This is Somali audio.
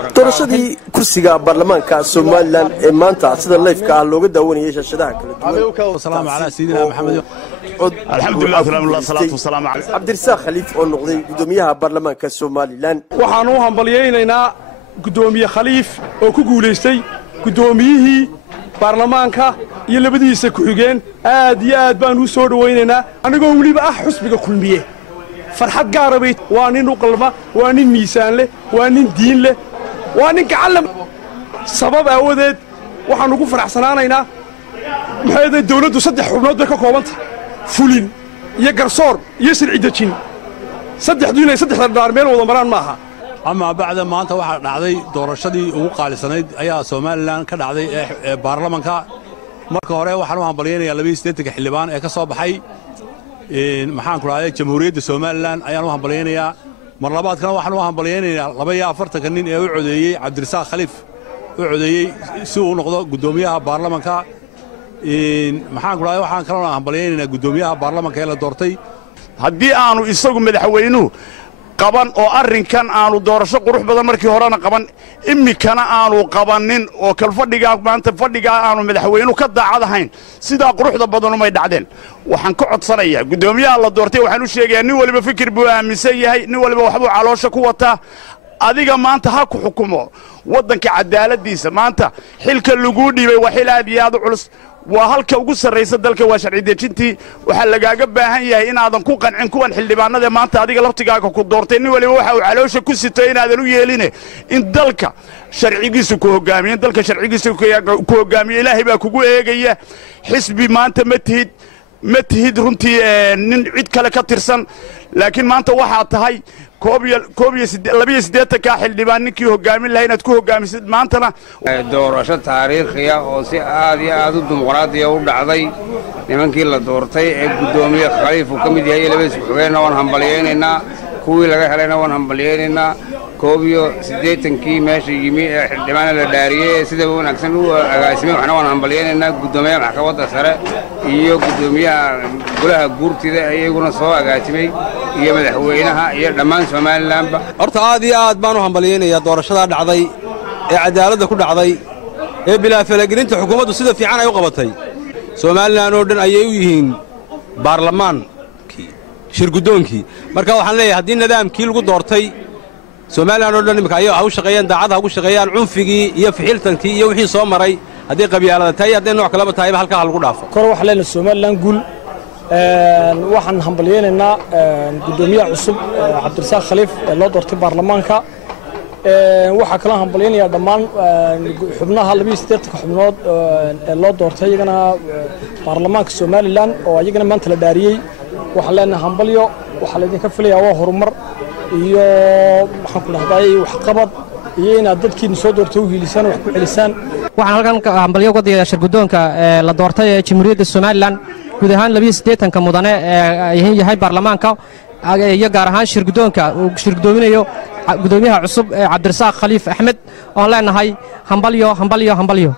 وبركاته. doorashadii kursiga baarlamaanka Soomaaliland ee maanta sida live-ka ah looga daawanayay shashadaha kala duwan. Salaam alaykum Sayyidina Maxamed. Alxamdulillah salaatu wassalaam alayhi. Cabdirasaaq Khaliif oo noqday gudoomiyaha baarlamaanka Soomaaliland. waxaan u hambalyeeynaa gudoomiye Khaliif oo ku guuleystay gudoomiyihii baarlamaanka iyo labadiisa ku xigeen aad iyo aad baan u soo dhaweynaynaa anigoo waliba xusbiga kulmiye farxad gaar ah waa nin u qalma waa nin miisaan leh waa nin diin leh waa nin gacan sabab awadeed waxaan ugu faraxsanaanaynaa maxay dawladdu saddex xubnood bay ka koobantay fulin iyo garsoor iyo sharci dejin saddexdu saddex dhaar meel wada maraan maaha ama bacda maanta waxa dhacday doorashadii ugu qaalisanayd ayaa Soomaaliland ka dhacday ee baarlamaanka marka hore waxaan u hambalyeeynaa 28 xildhibaan ee ka soo baxay maxaan ku raacay jamhuuriyadda Soomaaliland ayaan u hambalyeeynaa mar labaad kan waxaan u hambalyeeynaa 42 nin ee u codeeyay Cabdirasaaq Khaliif u codeeyay si uu noqdo gudoomiyaha baarlamaanka maxaan ku raacay waxaan kaloo hambalyeeynaa gudoomiyaha baarlamaanka ee la doortay haddii aanu isagu madaxweynuhu qaban oo arrinkan aanu doorasho qurux badan markii horena qaban imikana aanu qabanin oo kal fadhiga maanta fadhiga aanu madaxweynuhu ka daacadahayn sida quruxda badan umay dhacdeen waxaan ka codsanayaa gudoomiyaha la doortay waxaan u sheegayaa nin waliba fikir buu aaminsan yahay nin waliba waxbuu caloosha ku wataa adiga maanta ha ku xukumo waddanka cadaaladiisa maanta xilka lagu dhiibay waa xil aad iyo aad u culus waa halka ugu sarreysa dalka waa sharci dejintii waxa lagaaga baahan yahay inaadan ku qancin kuwan xildhibaanada maanta adiga laftigaaga ku doortay nin waliba waxa uu caloosha ku sitay inaadan u yeelin in dalka sharcigiisu ku hogaamiyo dalka sharcigiisu ku hogaamiyo ilaahay baa kugu eegaya xisbi maanta ma tihid runtii nin cid kale ka tirsan laakiin maanta waxa tahay koob iyo 28 xildhibaan ninkii hogaamin lahayd inaad ku hogaamisid maantana doorasho taariikhi ah oo si aad iyo aad u dimuqraadi ah u dhacday nimankii la doortay ee gudoomiye Khaliif uu kamid yahay labadiisa xogeenna waan hambalyeeynaa kuwii laga helayna waan hambalyeeynaa koob iyo 80 meesha yimi ee xildhibaan la dhaariyay sida wanaagsan u agaasimay waxna waan hambalyeeynaa gudoomiyaha maxkamadda sare iyo gudoomiyaha golaha guurtida ayaguna soo agaasimay iyo madaxweynaha iyo dhammaan Soomaaliland horta aad iyo aad baan u hambalyeeynaa doorashada dhacday ee cadaaladda ku dhacday ee bilaa falagelinta xukuumaddu sida fiican ay u qabatay Soomaaliland oo dhan ayay u yihiin baarlamaankii shirgudoonkii marka waxaan leeyahay haddii nidaamkii lagu doortay Soomaaliland oo dhan imika ay u shaqeeyaan daacadaha ugu shaqeeyaan cunfigii iyo ficiltankii iyo wixii soo maray haddii qabyaalada tahay haddii nooc kale tahay halka lagu dhaafo kor wax leena Soomaaliland guul waxaan hambalyeeynaa gudoomiyaha cusub Cabdirasaaq Khaliif ee loo doortay baarlamaanka waxa kala hambalyeynaya dhammaan xubnaha 28 xubnood ee loo doortay iyagana baarlamaanka Soomaaliland oo iyagana maanta la dhaariyay waxa leena hambalyo waxa la idinka filayaa waa horumar iyo waxaan ku dhahday wax qabad iyo inaad dadkiina soo doortay u hiilisaan wax ku celisaan waxaan halkan hambalyo uga diyaar shirgudoonka la doortay ee Jamhuuriyadda Soomaaliland guud ahaan 28 ka mudane ee yahay baarlamaanka iyo gaar ahaan shirgudoonka uu shirgudoominayo gudoomiyaha cusub Cabdirasaaq Khaliif Axmed oo leenahay hambalyo